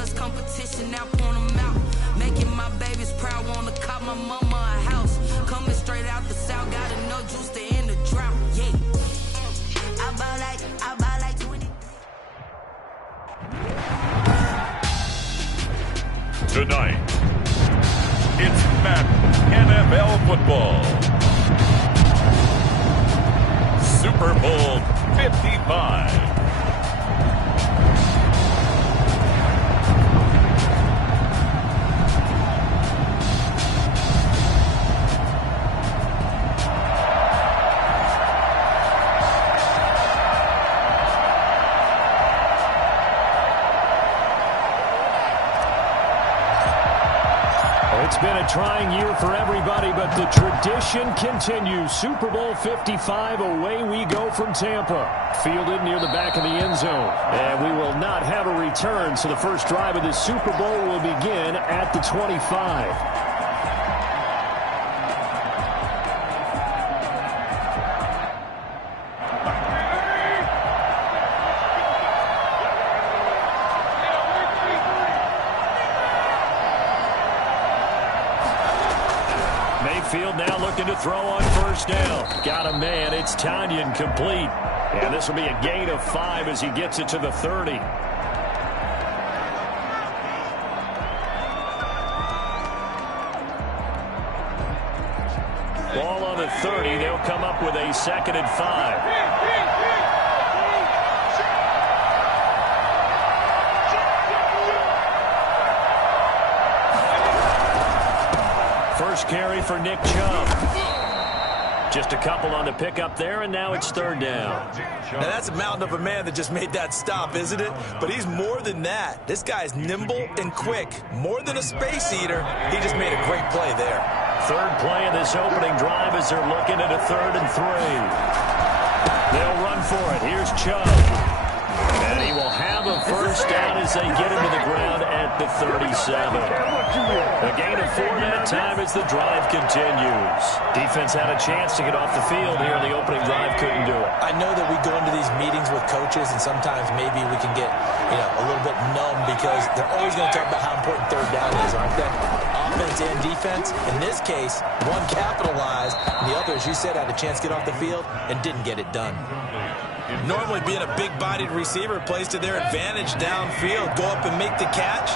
guts, competition, now point them out. Making my babies proud, wanna call my mama a house. Coming straight out the south, got enough juice to end the drought. Yeah. I buy like 20. Tonight, it's Madden NFL football. Super Bowl 55. It's been a trying year for everybody, but the tradition continues. Super Bowl 55, away we go from Tampa. Fielded near the back of the end zone. And we will not have a return, so the first drive of this Super Bowl will begin at the 25. Mayfield now looking to throw on first down. Got a man. It's Tanyan complete. And this will be a gain of 5 as he gets it to the 30. Ball on the 30. They'll come up with a 2nd and 5. First carry for Nick Chubb. Just a couple on the pickup there, and now it's 3rd down. Now that's a mountain of a man that just made that stop, isn't it? But he's more than that. This guy's nimble and quick. More than a space eater. He just made a great play there. 3rd play of this opening drive as they're looking at a 3rd and 3. They'll run for it. Here's Chubb. And he will have a first down as they get him to the ground at the 37. A gain of 4 that time as the drive continues. Defense had a chance to get off the field here in the opening drive, couldn't do it. I know that we go into these meetings with coaches, and sometimes maybe we can get a little bit numb because they're always going to talk about how important 3rd down is, aren't they? Offense and defense. In this case, one capitalized, and the other, as you said, had a chance to get off the field and didn't get it done. Normally being a big-bodied receiver plays to their advantage downfield. Go up and make the catch,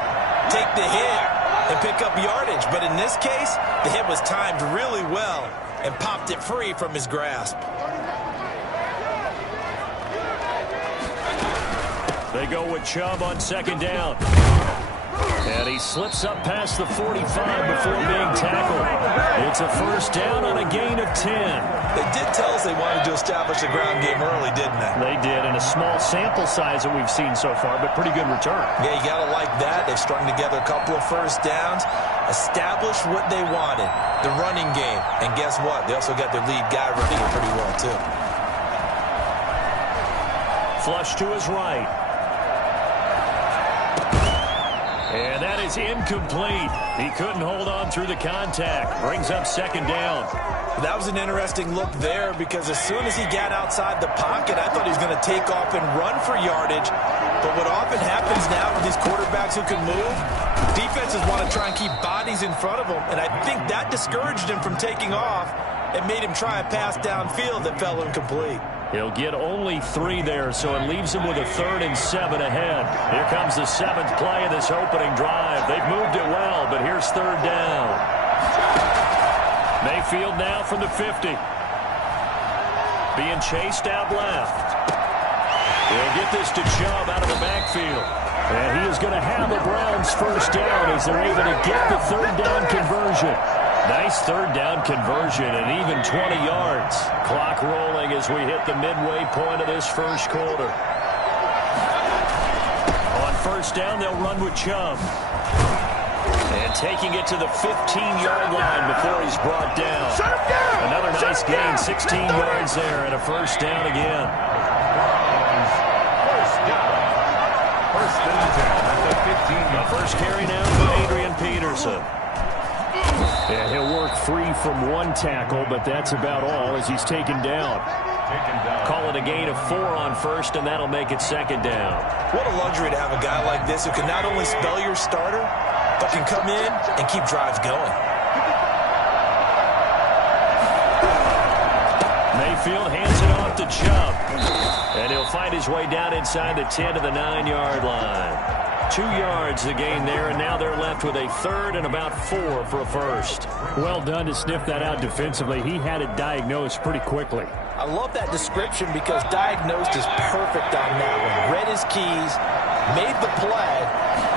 take the hit, and pick up yardage. But in this case, the hit was timed really well and popped it free from his grasp. They go with Chubb on 2nd down. And he slips up past the 45 before being tackled. It's a first down on a gain of 10. They did tell us they wanted to establish a ground game early, didn't they? They did, in a small sample size that we've seen so far, but pretty good return. Yeah, you got to like that. They've strung together a couple of first downs, established what they wanted, the running game. And guess what? They also got their lead guy running it pretty well, too. Flush to his right. And that is incomplete. He couldn't hold on through the contact. Brings up 2nd down. That was an interesting look there because as soon as he got outside the pocket, I thought he was going to take off and run for yardage. But what often happens now with these quarterbacks who can move, defenses want to try and keep bodies in front of them. And I think that discouraged him from taking off and made him try a pass downfield that fell incomplete. He'll get only 3 there, so it leaves him with a 3rd and 7 ahead. Here comes the 7th play of this opening drive. They've moved it well, but here's 3rd down. Mayfield now from the 50. Being chased out left. He'll get this to Chubb out of the backfield. And he is going to have the Browns first down as they're able to get the 3rd down conversion. Nice 3rd down conversion and even 20 yards. Clock rolling as we hit the midway point of this first quarter. On first down, they'll run with Chubb. And taking it to the 15-yard line before he's brought down. Another nice gain, 16 yards there, and a first down again. First and 10 at the 15. The first carry now for Adrian Peterson. And he'll work free from 1 tackle, but that's about all as he's taken down. Call it a gain of 4 on first, and that'll make it second down. What a luxury to have a guy like this who can not only spell your starter, but can come in and keep drives going. Mayfield hands it off to Chubb. And he'll find his way down inside the 10 to the 9-yard line. 2 yards the gain there, and now they're left with a third and about 4 for a first. Well done to sniff that out defensively. He had it diagnosed pretty quickly. I love that description because diagnosed is perfect on that one. Read his keys, made the play,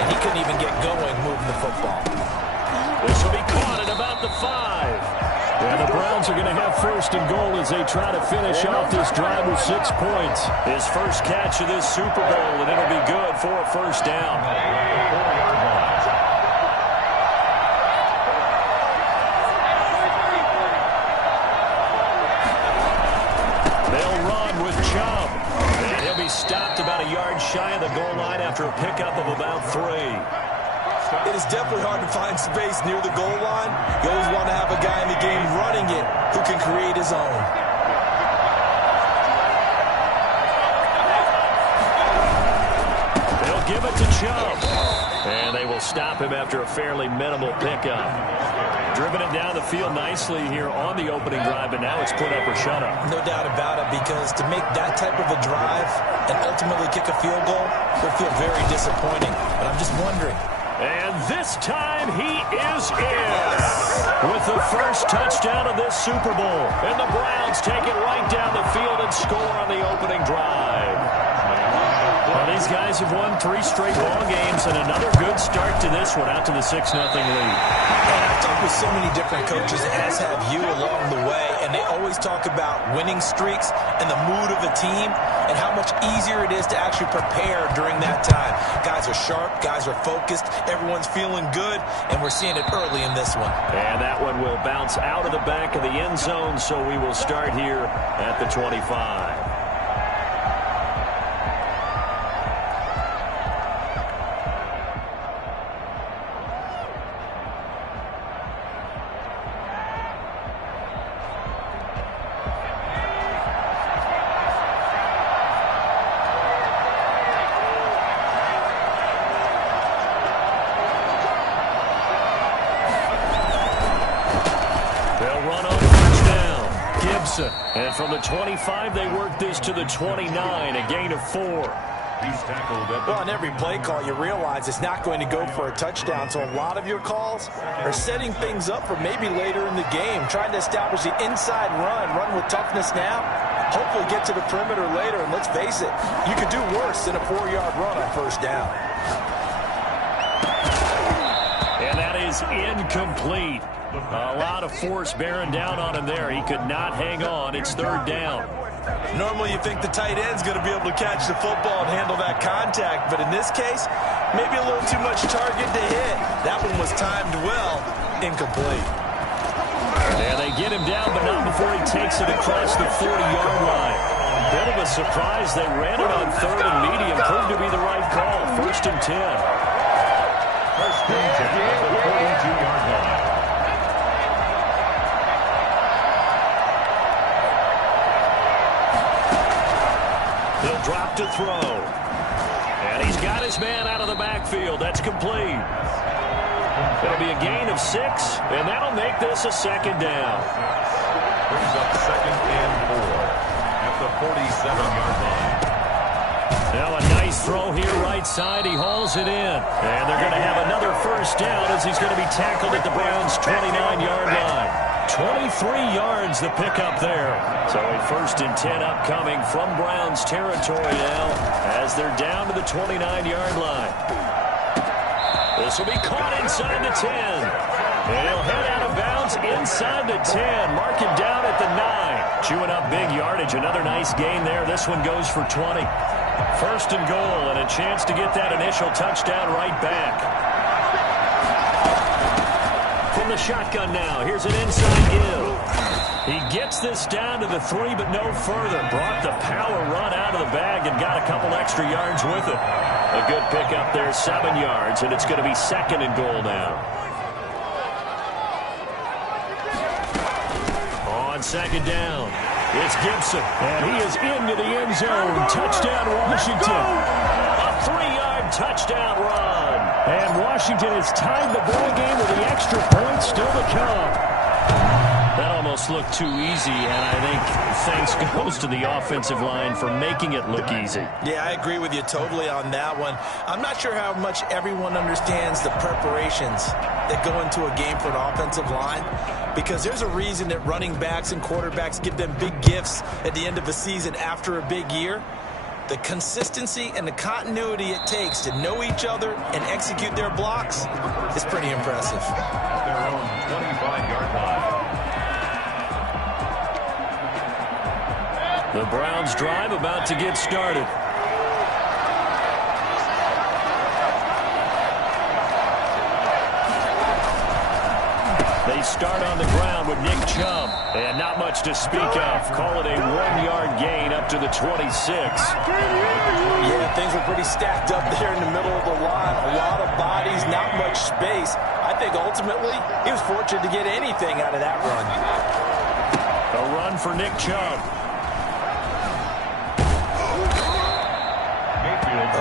and he couldn't even get going moving the football. This will be caught at about the 5. And the Browns are going to have first and goal as they try to finish off this drive with 6 points. His first catch of this Super Bowl, and it'll be good for a first down. They'll run with Chubb. And he'll be stopped about a yard shy of the goal line after a pickup of about 3. It is definitely hard to find space near the goal line. You always want to have a guy in the game running it who can create his own. They'll give it to Chubb. And they will stop him after a fairly minimal pickup. Driven it down the field nicely here on the opening drive, and now it's put up or shut up. No doubt about it, because to make that type of a drive and ultimately kick a field goal will feel very disappointing. But I'm just wondering. And this time he is in with the first touchdown of this Super Bowl. And the Browns take it right down the field and score on the opening drive. Well, these guys have won 3 straight ball games, and another good start to this one out to the 6-0 lead. And I've talked with so many different coaches, as have you along the way, and they always talk about winning streaks and the mood of a team and how much easier it is to actually prepare during that time. Guys are sharp, guys are focused, everyone's feeling good, and we're seeing it early in this one. And that one will bounce out of the back of the end zone, so we will start here at the 25. And from the 25, they work this to the 29, a gain of 4. He's tackled at the... Well, on every play call, you realize it's not going to go for a touchdown, so a lot of your calls are setting things up for maybe later in the game, trying to establish the inside run with toughness now, hopefully get to the perimeter later, and let's face it, you could do worse than a 4-yard run on first down. And that is incomplete. A lot of force bearing down on him there. He could not hang on. It's third down. Normally you think the tight end's going to be able to catch the football and handle that contact, but in this case, maybe a little too much target to hit. That one was timed well, incomplete. And they get him down, but not before he takes it across the 40-yard line. Bit of a surprise. They ran it on third and medium. Proved to be the right call. First and 10. First and 10 at the 42-yard line. He'll drop to throw. And he's got his man out of the backfield. That's complete. It'll be a gain of 6, and that'll make this a second down. Brings up second and 4 at the 47-yard line. Now a nice throw here right side. He hauls it in. And they're going to have another first down as he's going to be tackled at the Browns' 29-yard line. 23 yards the pickup there. So a first and 10 upcoming from Browns territory now as they're down to the 29-yard line. This will be caught inside the 10. And he'll head out of bounds inside the 10. Mark him down at the 9. Chewing up big yardage. Another nice gain there. This one goes for 20. First and goal, and a chance to get that initial touchdown right back. From the shotgun now, here's an inside give. He gets this down to the 3, but no further. Brought the power run out of the bag and got a couple extra yards with it. A good pickup there, 7 yards, and it's going to be second and goal now. On second down, It's Gibson, and he is into the end zone. Touchdown, Washington. A 3-yard touchdown run. And Washington has tied the ball game with the extra point still to come. That almost looked too easy, and I think thanks goes to the offensive line for making it look easy. Yeah, I agree with you totally on that one. I'm not sure how much everyone understands the preparations that go into a game for an offensive line, because there's a reason that running backs and quarterbacks give them big gifts at the end of a season after a big year. The consistency and the continuity it takes to know each other and execute their blocks is pretty impressive. At their own 25-yard line. The Browns drive about to get started. They start on the ground with Nick Chubb. And not much to speak of. Call it a 1-yard gain up to the 26. Yeah, things were pretty stacked up there in the middle of the line. A lot of bodies, not much space. I think ultimately he was fortunate to get anything out of that run. A run for Nick Chubb.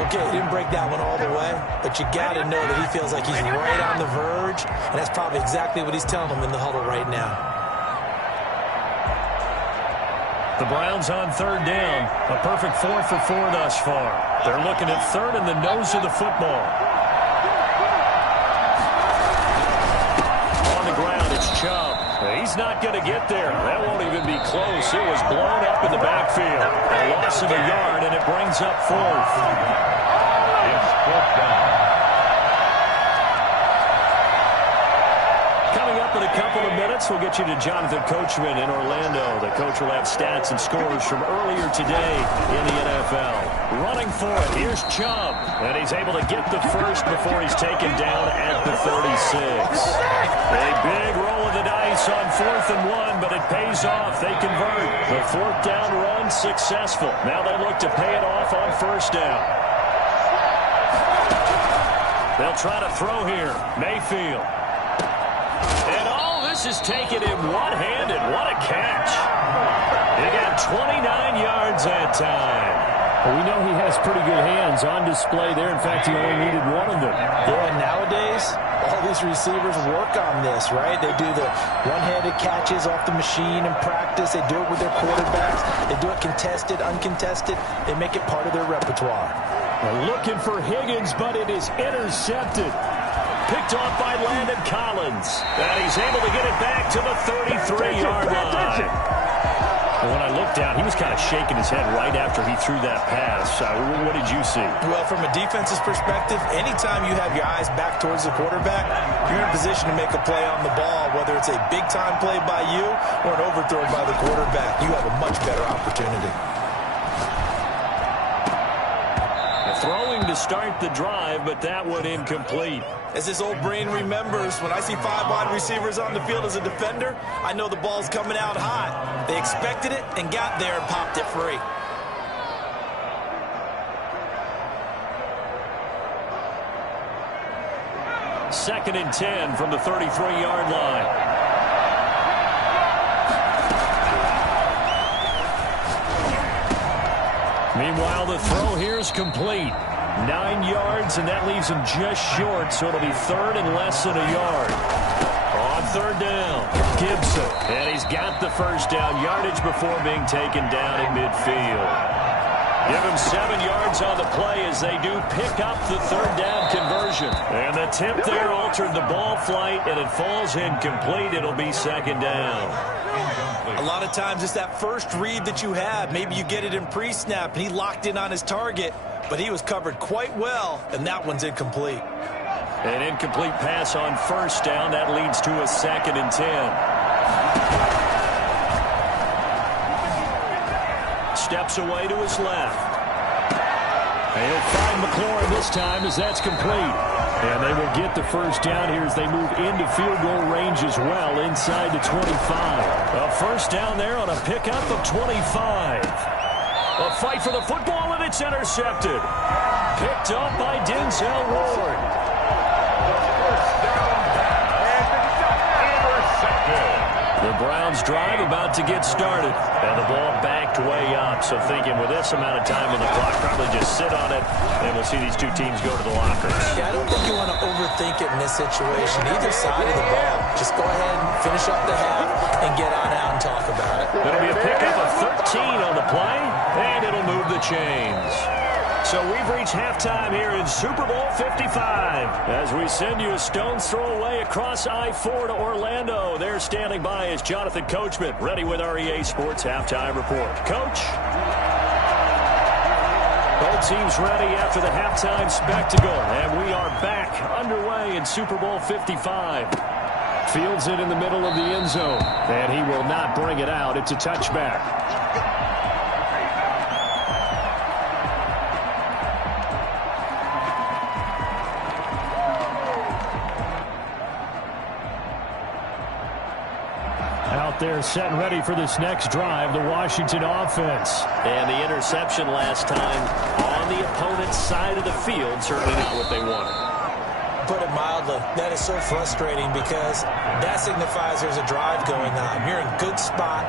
Okay, he didn't break that one all the way, but you got to know that he feels like he's right on the verge, and that's probably exactly what he's telling them in the huddle right now. The Browns on third down. A perfect 4 for 4 thus far. They're looking at third in the nose of the football. On the ground, it's Chubb. He's not going to get there. That won't even be close. It was blown up in the backfield. A loss of a yard, and it brings up fourth. It's fourth down. Coming up in a couple of minutes, we'll get you to Jonathan Coachman in Orlando. The coach will have stats and scores from earlier today in the NFL. Running for it, here's Chubb. And he's able to get the first before he's taken down at the 36. A big roll of the dice on 4th and 1, but it pays off. They convert. The 4th down run successful. Now they look to pay it off on 1st down. They'll try to throw here. Mayfield. And all this is taken in one-handed. What a catch. He got 29 yards that time. Well, we know he has pretty good hands on display there. In fact, he only needed one of them. Yeah, nowadays, all these receivers work on this, right? They do the one-handed catches off the machine in practice. They do it with their quarterbacks. They do it contested, uncontested. They make it part of their repertoire. Well, looking for Higgins, but it is intercepted. Picked off by Landon Collins. And he's able to get it back to the 33-yard line. When I looked down, he was kind of shaking his head right after he threw that pass. What did you see? Well, from a defense's perspective, anytime you have your eyes back towards the quarterback, you're in a position to make a play on the ball, whether it's a big-time play by you or an overthrow by the quarterback. You have a much better opportunity. Throwing to start the drive, but that one incomplete. As this old brain remembers, when I see 5 wide receivers on the field as a defender, I know the ball's coming out hot. They expected it and got there and popped it free. Second and 10 from the 33-yard line. Meanwhile, the throw here is complete. 9 yards, and that leaves him just short, so it'll be third and less than a yard. On third down, Gibson. And he's got the first down yardage before being taken down at midfield. Give him 7 yards on the play as they do pick up the third down conversion. And the tip there altered the ball flight, and it falls incomplete. It'll be second down. A lot of times it's that first read that you have. Maybe you get it in pre-snap, and he locked in on his target, but he was covered quite well, and that one's incomplete. An incomplete pass on first down. That leads to a second and 10. Steps away to his left. He'll find McLaurin this time as that's complete. And they will get the first down here as they move into field goal range as well inside the 25. A first down there on a pickup of 25. A fight for the football, and it's intercepted. Picked up by Denzel Ward. First down, and it's intercepted. The Browns drive about to get started. And the ball backed way up. So thinking with this amount of time on the clock, probably just sit on it, and we'll see these two teams go to the lockers. Yeah, I don't think you want to overthink it in this situation. Either side of the ball. Just go ahead and finish up the half and get on out and talk about it. It'll be a pickup of 13 on the play, and it'll move the chains. So we've reached halftime here in Super Bowl 55. As we send you a stone's throw away across I-4 to Orlando. There standing by is Jonathan Coachman, ready with our EA Sports Halftime Report. Coach? Both teams ready after the halftime spectacle. And we are back underway in Super Bowl 55. Fields it in the middle of the end zone. And he will not bring it out. It's a touchback. Out there set and ready for this next drive, the Washington offense. And the interception last time on the opponent's side of the field, certainly not what they wanted. Put it mildly, that is so frustrating because that signifies there's a drive going on. You're in good spot,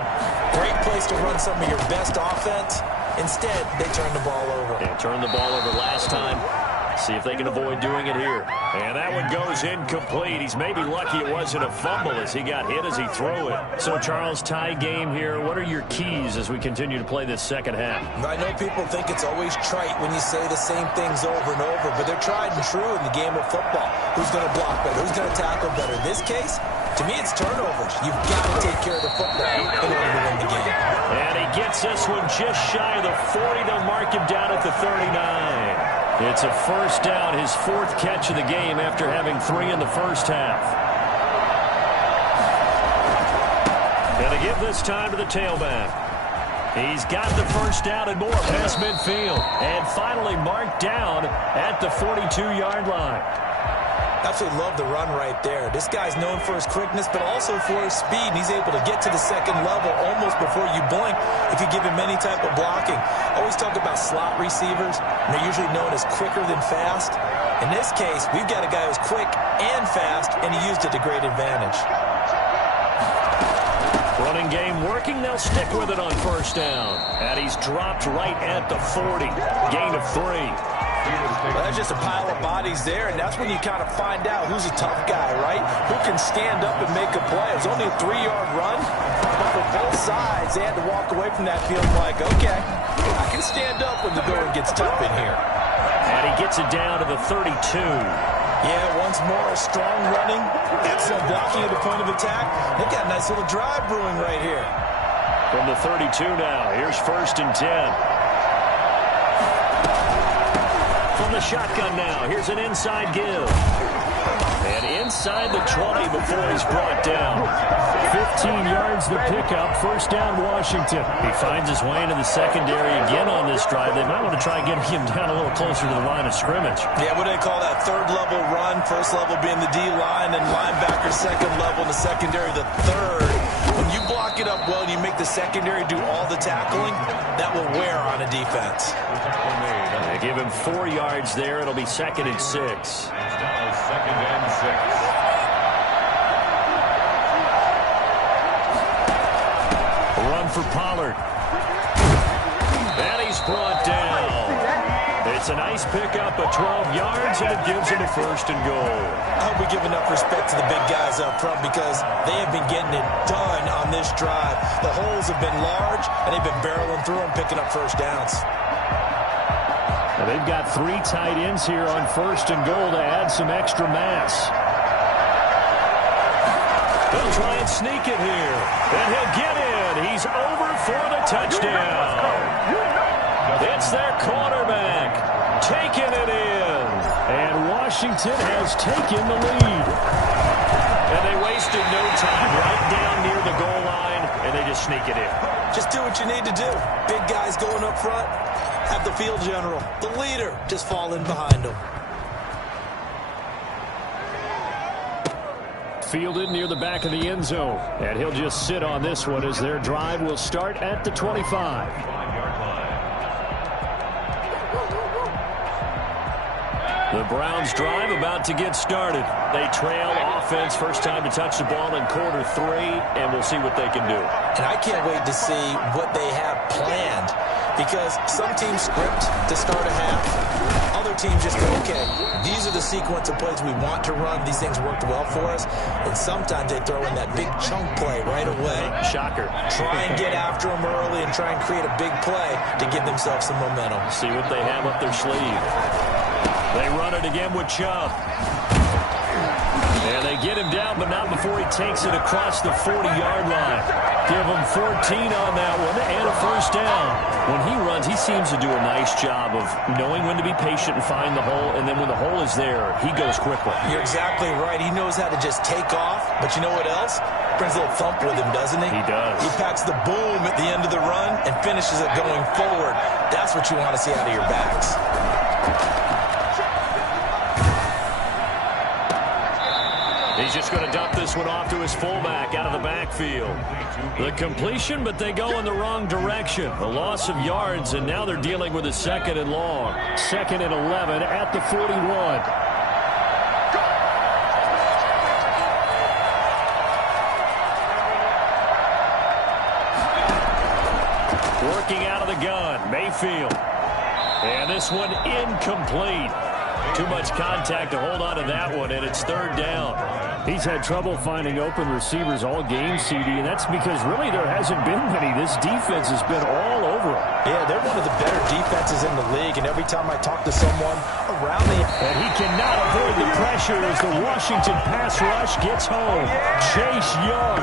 great place to run some of your best offense. Instead, they turn the ball over. Yeah, turned the ball over last time. See if they can avoid doing it here. And that one goes incomplete. He's maybe lucky it wasn't a fumble as he got hit as he threw it. So, Charles, tie game here. What are your keys as we continue to play this second half? I know people think it's always trite when you say the same things over and over, but they're tried and true in the game of football. Who's going to block better? Who's going to tackle better? In this case, to me, it's turnovers. You've got to take care of the football in order to win the game. And he gets this one just shy of the 40. They'll mark him down at the 39. It's a first down, his fourth catch of the game after having 3 in the first half. Gonna give this time to the tailback. He's got the first down and more past midfield. And finally marked down at the 42-yard line. Absolutely love the run right there. This guy's known for his quickness, but also for his speed. He's able to get to the second level almost before you blink if you give him any type of blocking. Always talk about slot receivers, and they're usually known as quicker than fast. In this case, we've got a guy who's quick and fast, and he used it to great advantage. Running game working. They'll stick with it on first down. And he's dropped right at the 40. Gain of 3. Well, that's just a pile of bodies there, and that's when you kind of find out who's a tough guy, right? Who can stand up and make a play. It was only a 3-yard run, but for both sides, they had to walk away from that feeling like, okay, I can stand up when the going gets tough in here. And he gets it down to the 32. Yeah, once more, a strong running, excellent blocking at the point of attack. They got a nice little drive brewing right here. From the 32 now, here's 1st and 10. From the shotgun now, here's an inside give. And inside the 20 before he's brought down. 15 yards the pickup, first down Washington. He finds his way into the secondary again on this drive. They might want to try getting him down a little closer to the line of scrimmage. Yeah, what do they call that? Third level run, first level being the D-line, and linebacker second level, and the secondary the third. When you block it up well and you make the secondary do all the tackling, that will wear on a defense. They give him 4 yards there. It'll be 2nd and 6. Now 2nd and 6. Run for Pollard. And he's brought down. It's a nice pickup of 12 yards, and it gives him a 1st and goal. I hope we give enough respect to the big guys up front because they have been getting it done on this drive. The holes have been large, and they've been barreling through them, picking up first downs. Now they've got 3 tight ends here on 1st and goal to add some extra mass. They'll try and sneak it here. And he'll get in. He's over for the touchdown. It's their quarterback taking it in. And Washington has taken the lead. And they wasted no time right down near the goal line, and they just sneak it in. Just do what you need to do. Big guys going up front. Have the field general, the leader, just fall in behind him. Fielded near the back of the end zone. And he'll just sit on this one as their drive will start at the 25. The Browns drive about to get started. They trail offense, first time to touch the ball in quarter 3, and we'll see what they can do. And I can't wait to see what they have planned, because some teams script to start a half. Other teams just go, okay, these are the sequence of plays we want to run. These things worked well for us. And sometimes they throw in that big chunk play right away. Shocker. Try and get after them early and try and create a big play to give themselves some momentum. See what they have up their sleeve. They run it again with Chubb. And they get him down, but not before he takes it across the 40-yard line. Give him 14 on that one and a first down. When he runs, he seems to do a nice job of knowing when to be patient and find the hole, and then when the hole is there, he goes quickly. You're exactly right. He knows how to just take off, but you know what else? Brings a little thump with him, doesn't he? He does. He packs the boom at the end of the run and finishes it going forward. That's what you want to see out of your backs. He's just going to dump this one off to his fullback out of the backfield. The completion, but they go in the wrong direction. A loss of yards, and now they're dealing with a 2nd and long. 2nd and 11 at the 41. Working out of the gun, Mayfield. And this one incomplete. Too much contact to hold on to that one, and it's 3rd down. He's had trouble finding open receivers all game, CD, and that's because really there hasn't been many. This defense has been all over him. Yeah, they're one of the better defenses in the league, and every time I talk to someone around the... And he cannot avoid the pressure as the Washington pass rush gets home. Chase Young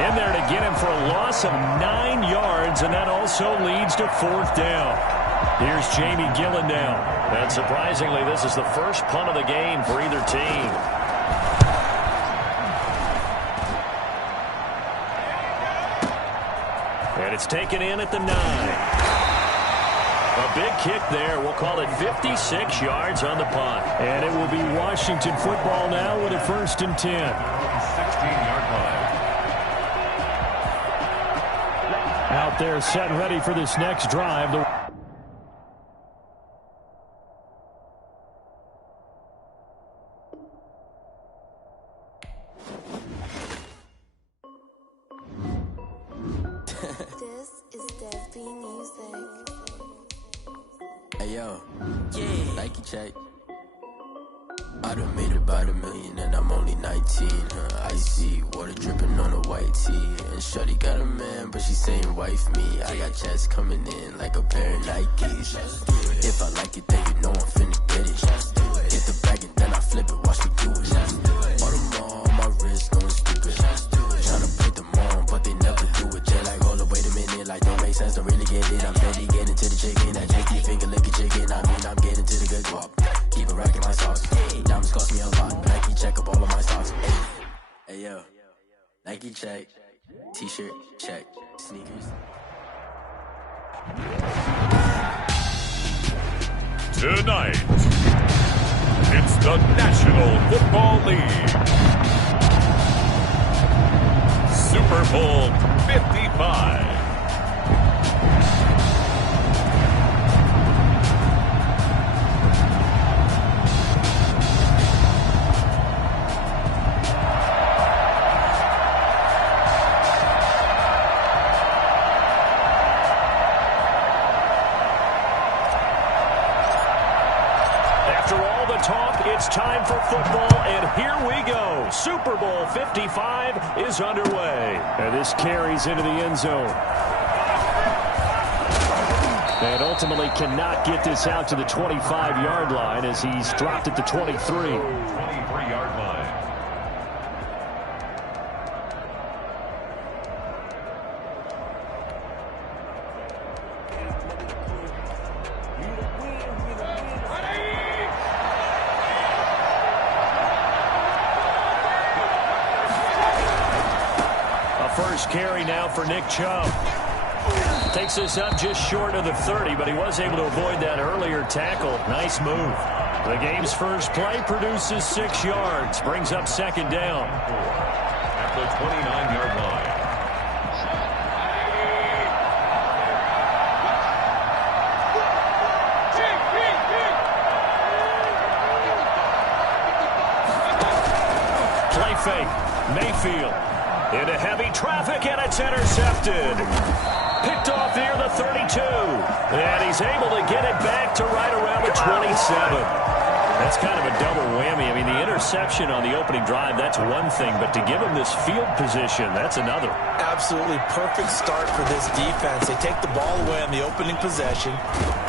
in there to get him for a loss of 9 yards, and that also leads to 4th down. Here's Jamie Gillen now. And surprisingly, this is the first punt of the game for either team. And it's taken in at the 9. A big kick there. We'll call it 56 yards on the punt. And it will be Washington football now with a 1st and 10. 16-yard line. Out there set and ready for this next drive. Hey yo, yeah, Nike check. I done made about $1 million and I'm only 19. Icy water dripping on a white tee. And shorty got a man, but she saying wife me. I got checks coming in like a pair of Nikes. If I like it, then you know I'm finna get it. Hit the bag and then I flip it, watch me do it. All them on my wrist, going stupid. Tryna put them on, but they never do it. Just like, hold up, wait a minute, like don't make sense, don't really get it. I'm steady getting to the chicken, that janky finger licking chicken. I mean, I'm getting to the good guap. Keep it racking my sauce. Diamonds cost me a lot, but Nike check up all of my stocks. Hey yo, Nike check, t-shirt check, sneakers. Tonight, it's the National Football League. Super Bowl 55. It's time for football, and here we go. Super Bowl 55 is underway. And this carries into the end zone. And ultimately cannot get this out to the 25-yard line as he's dropped at the 23. 23-yard line. First carry now for Nick Chubb. Takes this up just short of the 30, but he was able to avoid that earlier tackle. Nice move. The game's first play produces 6 yards. Brings up 2nd down. At the 29-yard line. fake. Mayfield into heavy traffic, and it's intercepted. Picked off near the 32. And he's able to get it back to right around the 27. That's kind of a double whammy. I mean, the interception on the opening drive, that's one thing. But to give him this field position, that's another. Absolutely perfect start for this defense. They take the ball away on the opening possession.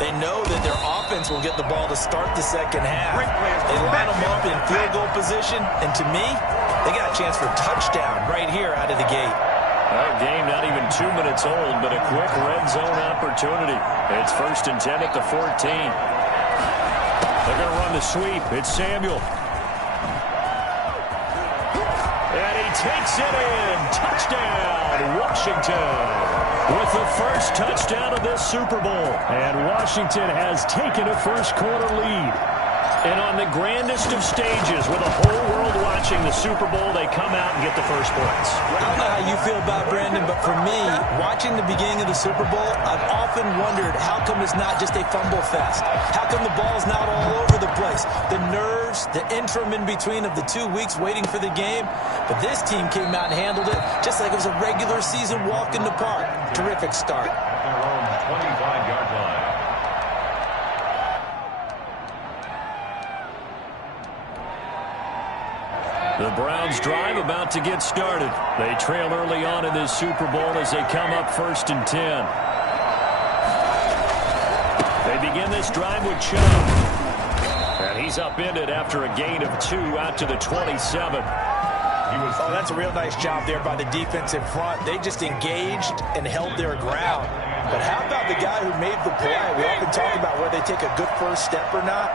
They know that their offense will get the ball to start the second half. They line them up in field goal position. And to me, they got a chance for a touchdown right here out of the gate. Our game not even 2 minutes old, but a quick red zone opportunity. It's 1st and 10 at the 14. They're going to run the sweep. It's Samuel. And he takes it in. Touchdown, Washington. With the first touchdown of this Super Bowl. And Washington has taken a first-quarter lead. And on the grandest of stages, with the whole world watching the Super Bowl, they come out and get the first points. I don't know how you feel about Brandon, but for me, watching the beginning of the Super Bowl, I've often wondered how come it's not just a fumble fest? How come the ball's not all over the place? The nerves, the interim in between of the 2 weeks waiting for the game. But this team came out and handled it just like it was a regular season walk in the park. Terrific start. Their own 25-yard line. The Browns drive about to get started. They trail early on in this Super Bowl as they come up 1st and 10. They begin this drive with Chubb. And he's upended after a gain of 2 out to the 27. Oh, that's a real nice job there by the defense in front. They just engaged and held their ground. But how about the guy who made the play? We often talk about whether they take a good first step or not.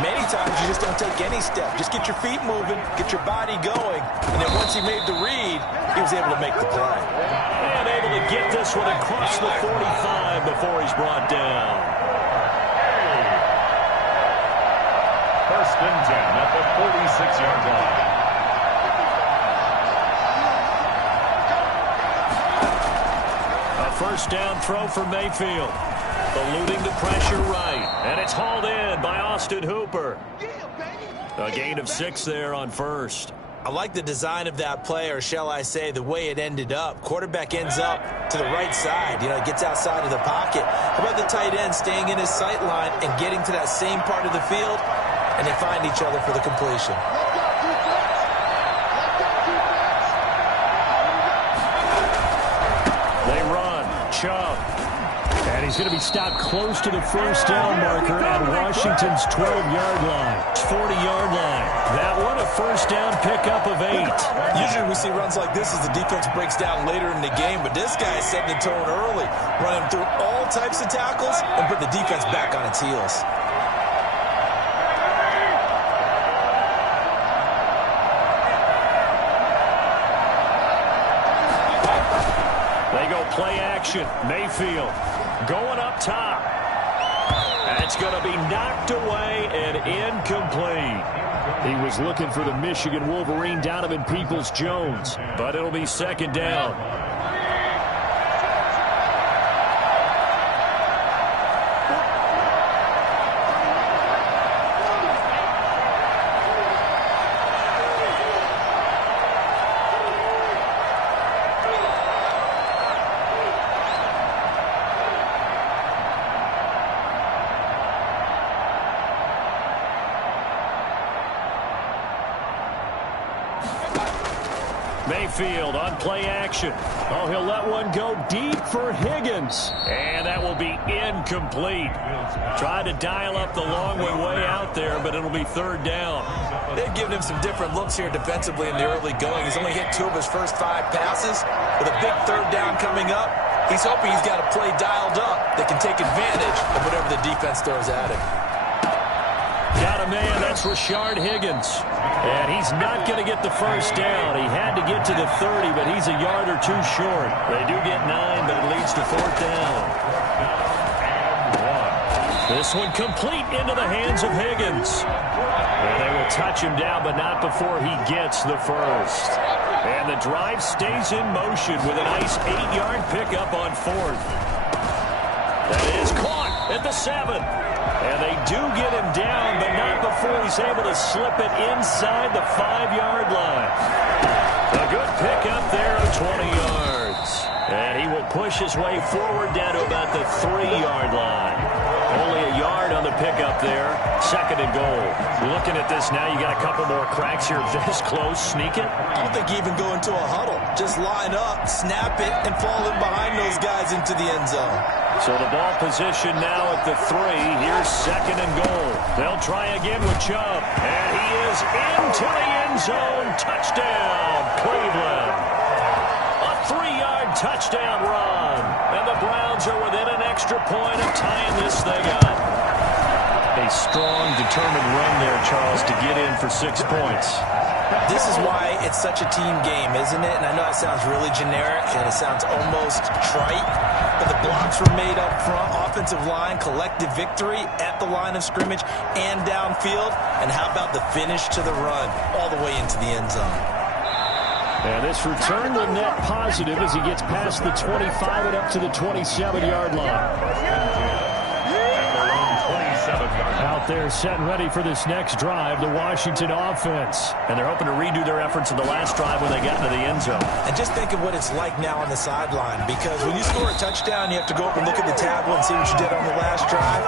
Many times you just don't take any step. Just get your feet moving, get your body going, and then once he made the read, he was able to make the play. And able to get this one across the 45 before he's brought down. 1st and 10 at the 46-yard line. A first down throw for Mayfield. Eluding the pressure right. And it's hauled in by Austin Hooper. A gain of 6 there on first. I like the design of that play, or shall I say the way it ended up. Quarterback ends up to the right side. Gets outside of the pocket. How about the tight end staying in his sight line and getting to that same part of the field? And they find each other for the completion. They run. Chubb. And he's going to be stopped close to the first down marker at Washington's 12-yard line. 40-yard line. That one a first down pickup of 8. Usually we see runs like this as the defense breaks down later in the game, but this guy is setting the tone early, running through all types of tackles and put the defense back on its heels. They go play action. Mayfield going up top. That's going to be knocked away and incomplete. He was looking for the Michigan Wolverine, Donovan Peoples-Jones, but it'll be 2nd down. Mayfield on play action. Oh, he'll let one go deep for Higgins. And that will be incomplete. Tried to dial up the long way out there, but it'll be 3rd down. They've given him some different looks here defensively in the early going. He's only hit 2 of his first 5 passes. With a big 3rd down coming up, he's hoping he's got a play dialed up that can take advantage of whatever the defense throws at him. Got a man, that's Rashard Higgins. And he's not going to get the first down. He had to get to the 30, but he's a yard or 2 short. They do get 9, but it leads to 4th down. This one complete into the hands of Higgins. And they will touch him down, but not before he gets the first. And the drive stays in motion with a nice 8-yard pickup on 4th. That is caught at the 7. And they do get him down, but not before he's able to slip it inside the 5-yard line. A good pickup there of 20 yards. And he will push his way forward down to about the 3-yard line. Only a yard on the pickup there. 2nd and goal. Looking at this now, you got a couple more cracks here. This close, sneak it. I don't think you even go into a huddle. Just line up, snap it, and fall in behind those guys into the end zone. So the ball position now at the 3. Here's 2nd and goal. They'll try again with Chubb. And he is into the end zone. Touchdown, Cleveland. A 3-yard touchdown run. And the Browns are within an extra point of tying this thing up. A strong, determined run there, Charles, to get in for 6 points. This is why it's such a team game, isn't it? And I know that sounds really generic and it sounds almost trite, but the blocks were made up front, offensive line, collective victory at the line of scrimmage and downfield. And how about the finish to the run all the way into the end zone? And this return will net positive as he gets past the 25 and up to the 27-yard line. Out there set and ready for this next drive, the Washington offense. And they're hoping to redo their efforts in the last drive when they got into the end zone. And just think of what it's like now on the sideline, because when you score a touchdown, you have to go up and look at the tablet and see what you did on the last drive.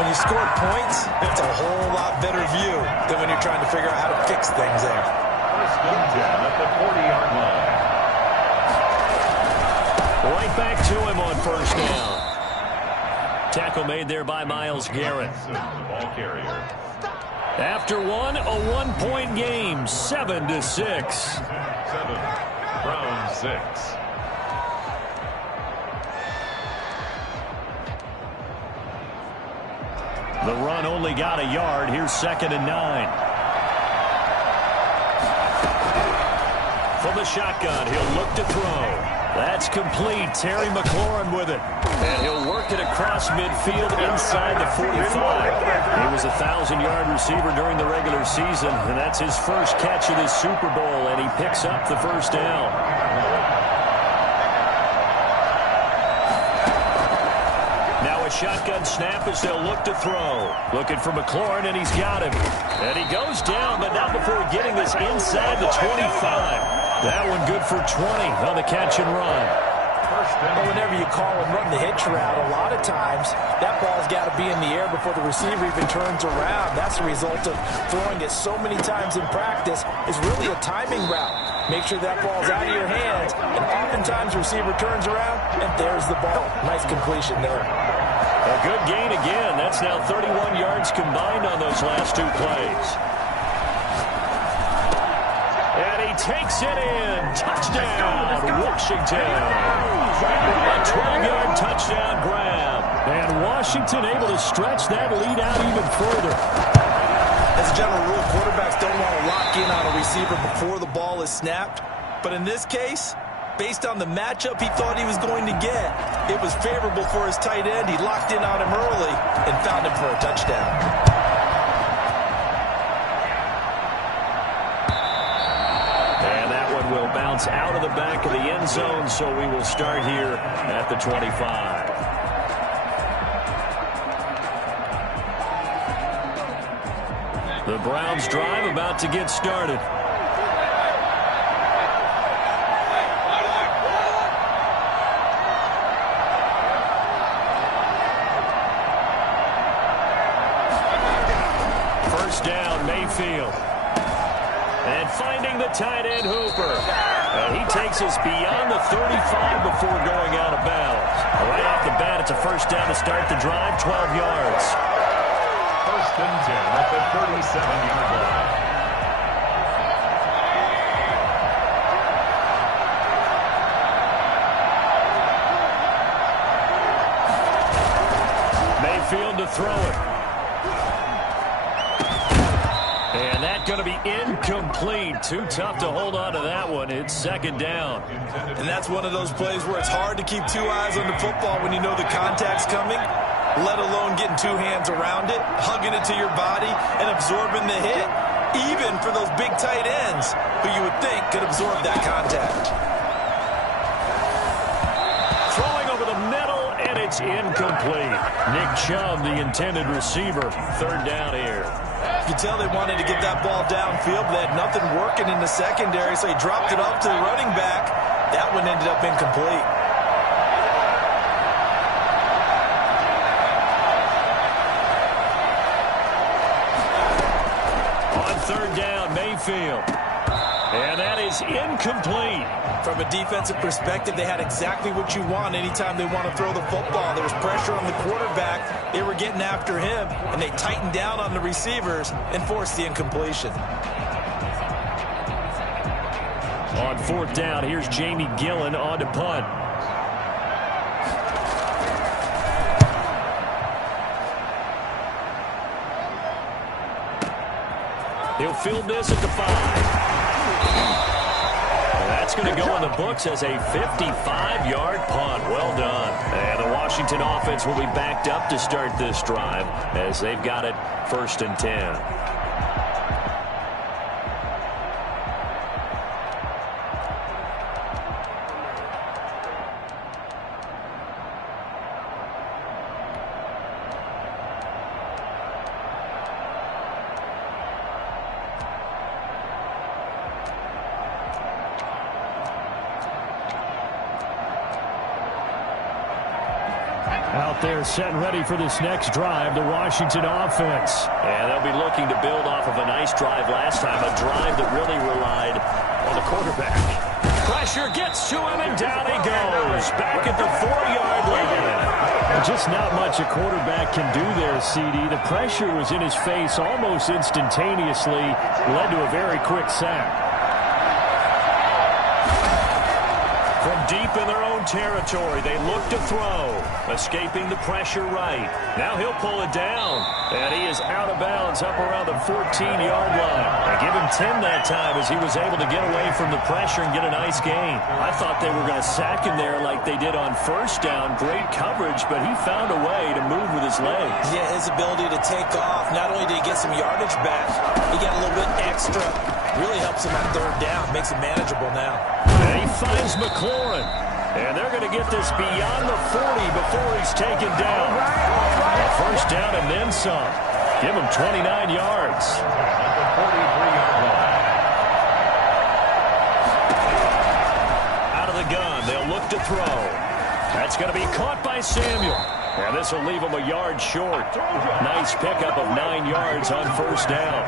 When you scored points, it's a whole lot better view than when you're trying to figure out how to fix things there. 1st and 10 at the 40-yard line. Right back to him on 1st down. Tackle made there by Myles Garrett. Ball carrier. After one, a 1-point game, 7-6. 7. Browns 6. The run only got a yard. Here's 2nd and 9. From the shotgun, he'll look to throw. That's complete. Terry McLaurin with it. And he'll work it across midfield inside the 45. He was a 1,000-yard receiver during the regular season, and that's his first catch of this Super Bowl, and he picks up the 1st down. Now a shotgun snap as they'll look to throw. Looking for McLaurin, and he's got him. And he goes down, but not before getting this inside the 25. That one good for 20 on the catch and run. Well, whenever you call and run the hitch route, a lot of times that ball's got to be in the air before the receiver even turns around. That's the result of throwing it so many times in practice. It's really a timing route. Make sure that ball's out of your hands, and oftentimes the receiver turns around, and there's the ball. Nice completion there. A good gain again. That's now 31 yards combined on those last 2 plays. And he takes it in. Touchdown, Washington. A 12-yard touchdown grab. And Washington able to stretch that lead out even further. As a general rule, quarterbacks don't want to lock in on a receiver before the ball is snapped. But in this case, based on the matchup he thought he was going to get, it was favorable for his tight end. He locked in on him early and found him for a touchdown. Will bounce out of the back of the end zone, so we will start here at the 25. The Browns drive about to get started. First down, Mayfield. And finding the tight end, Hooper. And he takes us beyond the 35 before going out of bounds. Right off the bat, it's a first down to start the drive, 12 yards. 1st and 10 at the 37-yard line. Mayfield to throw it. And that's going to be incomplete. Too tough to hold on to that one. It's 2nd down. And that's one of those plays where it's hard to keep 2 eyes on the football when you know the contact's coming, let alone getting 2 hands around it, hugging it to your body, and absorbing the hit, even for those big tight ends who you would think could absorb that contact. Throwing over the middle, and it's incomplete. Nick Chubb, the intended receiver. Third down here. You can tell they wanted to get that ball downfield. They had nothing working in the secondary, so he dropped it off to the running back. That one ended up incomplete. On third down, Mayfield. And that is incomplete. From a defensive perspective, they had exactly what you want anytime they want to throw the football. There was pressure on the quarterback. They were getting after him, and they tightened down on the receivers and forced the incompletion. On fourth down, here's Jamie Gillen on to punt. He'll field this at the 5. That's going to go in the books as a 55-yard punt. Well done. And the Washington offense will be backed up to start this drive as they've got it 1st and 10. Out there set and ready for this next drive, the Washington offense. And they'll be looking to build off of a nice drive last time, a drive that really relied on the quarterback. Pressure gets to him, and down he goes. Back at the 4-yard line. Just not much a quarterback can do there, CD. The pressure was in his face almost instantaneously, led to a very quick sack. From deep in their own territory, they look to throw. Escaping the pressure right. Now he'll pull it down. And he is out of bounds up around the 14-yard line. They give him 10 that time as he was able to get away from the pressure and get a nice gain. I thought they were going to sack him there like they did on first down. Great coverage, but he found a way to move with his legs. Yeah, his ability to take off. Not only did he get some yardage back, he got a little bit extra. Really helps him on third down. Makes it manageable now. And he finds McLaurin. And they're going to get this beyond the 40 before he's taken down. A first down and then some. Give him 29 yards. At the 43-yard line. Out of the gun, they'll look to throw. That's going to be caught by Samuel. And this will leave him a yard short. Nice pickup of 9 yards on first down.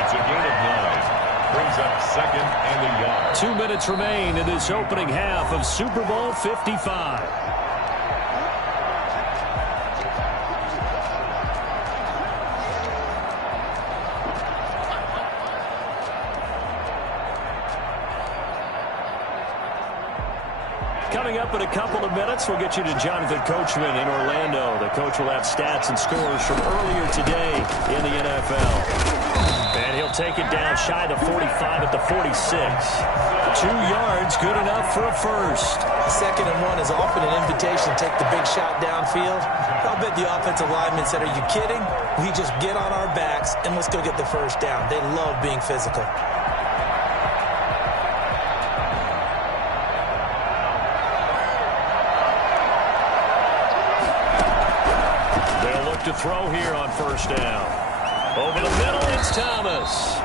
It's a gain of 9. Brings up 2nd and a yard. 2 minutes remain in this opening half of Super Bowl 55. Coming up in a couple of minutes, we'll get you to Jonathan Coachman in Orlando. The coach will have stats and scores from earlier today in the NFL. And he'll take it down shy of 45 at the 46. 2 yards, good enough for a first. 2nd and 1 is often an invitation to take the big shot downfield. I'll bet the offensive lineman said, "Are you kidding? We just get on our backs and let's go get the first down." They love being physical. They'll look to throw here on first down. Over the middle, it's Thomas.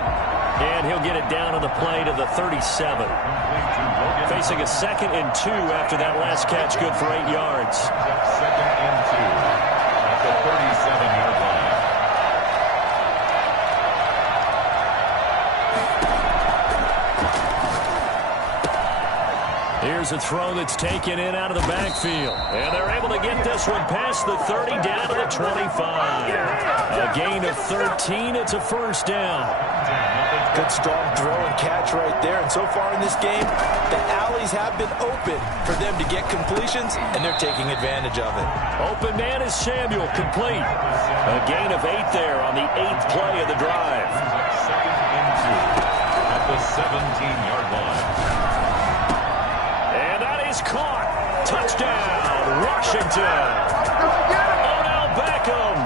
And he'll get it down on the play to the 37. Facing a 2nd and 2 after that last catch, good for 8 yards. 2nd and 2 at the 37-yard line. Here's a throw that's taken in out of the backfield. And they're able to get this one past the 30 down to the 25. A gain of 13. It's a first down. Good strong throw and catch right there. And so far in this game, the alleys have been open for them to get completions, and they're taking advantage of it. Open man is Samuel, complete. A gain of 8 there on the 8th play of the drive. 2nd and 2 at the 17-yard line. And that is caught. Touchdown, Washington. Odell Beckham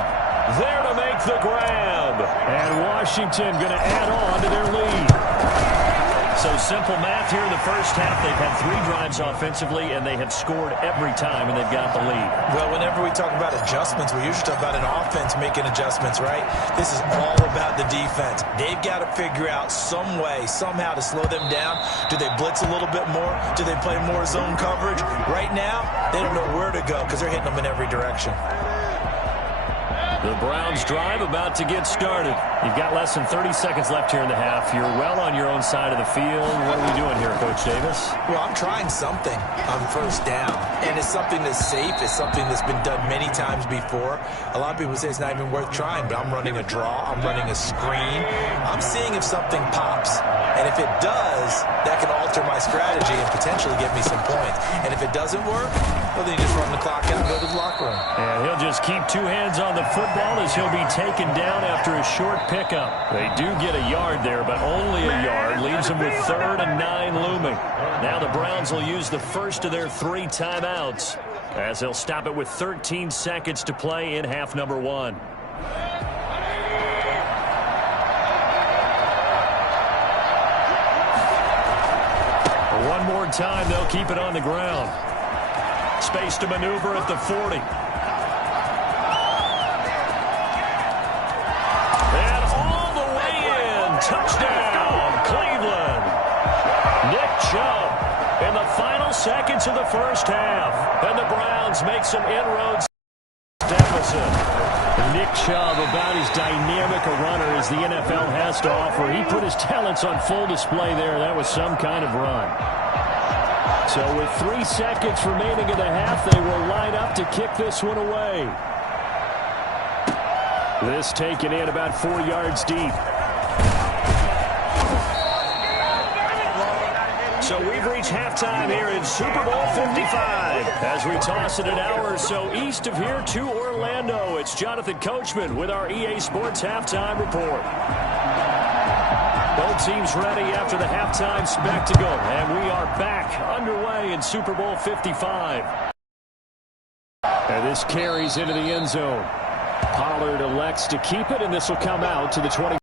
there to make the grab. And Washington going to add on to their lead. So simple math here in the first half. They've had 3 drives offensively, and they have scored every time, and they've got the lead. Well, whenever we talk about adjustments, we usually talk about an offense making adjustments, right? This is all about the defense. They've got to figure out some way, somehow to slow them down. Do they blitz a little bit more? Do they play more zone coverage? Right now, they don't know where to go because they're hitting them in every direction. The Browns drive about to get started. You've got less than 30 seconds left here in the half. You're well on your own side of the field. What are we doing here, Coach Davis? Well, I'm trying something on first down, and it's something that's safe. It's something that's been done many times before. A lot of people say it's not even worth trying, but I'm running a draw. I'm running a screen. I'm seeing if something pops, and if it does, that can alter my strategy and potentially get me some points. And if it doesn't work, well, then you just run the clock out and go to the locker room. And he'll just keep 2 hands on the football as he'll be taken down after a short pickup. They do get a yard there, but only a yard. Leaves them with 3rd and 9 looming. Now the Browns will use the first of their 3 timeouts as they'll stop it with 13 seconds to play in half number 1. One more time, they'll keep it on the ground. Space to maneuver at the 40. And all the way in. Touchdown, Cleveland. Nick Chubb in the final seconds of the first half. And the Browns make some inroads deficit. Nick Chubb, about as dynamic a runner as the NFL has to offer. He put his talents on full display there. That was some kind of run. So with 3 seconds remaining in the half, they will line up to kick this one away. This taken in about 4 yards deep. So we've reached halftime here in Super Bowl 55. As we toss it an hour or so east of here to Orlando, it's Jonathan Coachman with our EA Sports Halftime Report. Both teams ready after the halftime spectacle, and we are back underway in Super Bowl 55. And this carries into the end zone. Pollard elects to keep it, and this will come out to the 20.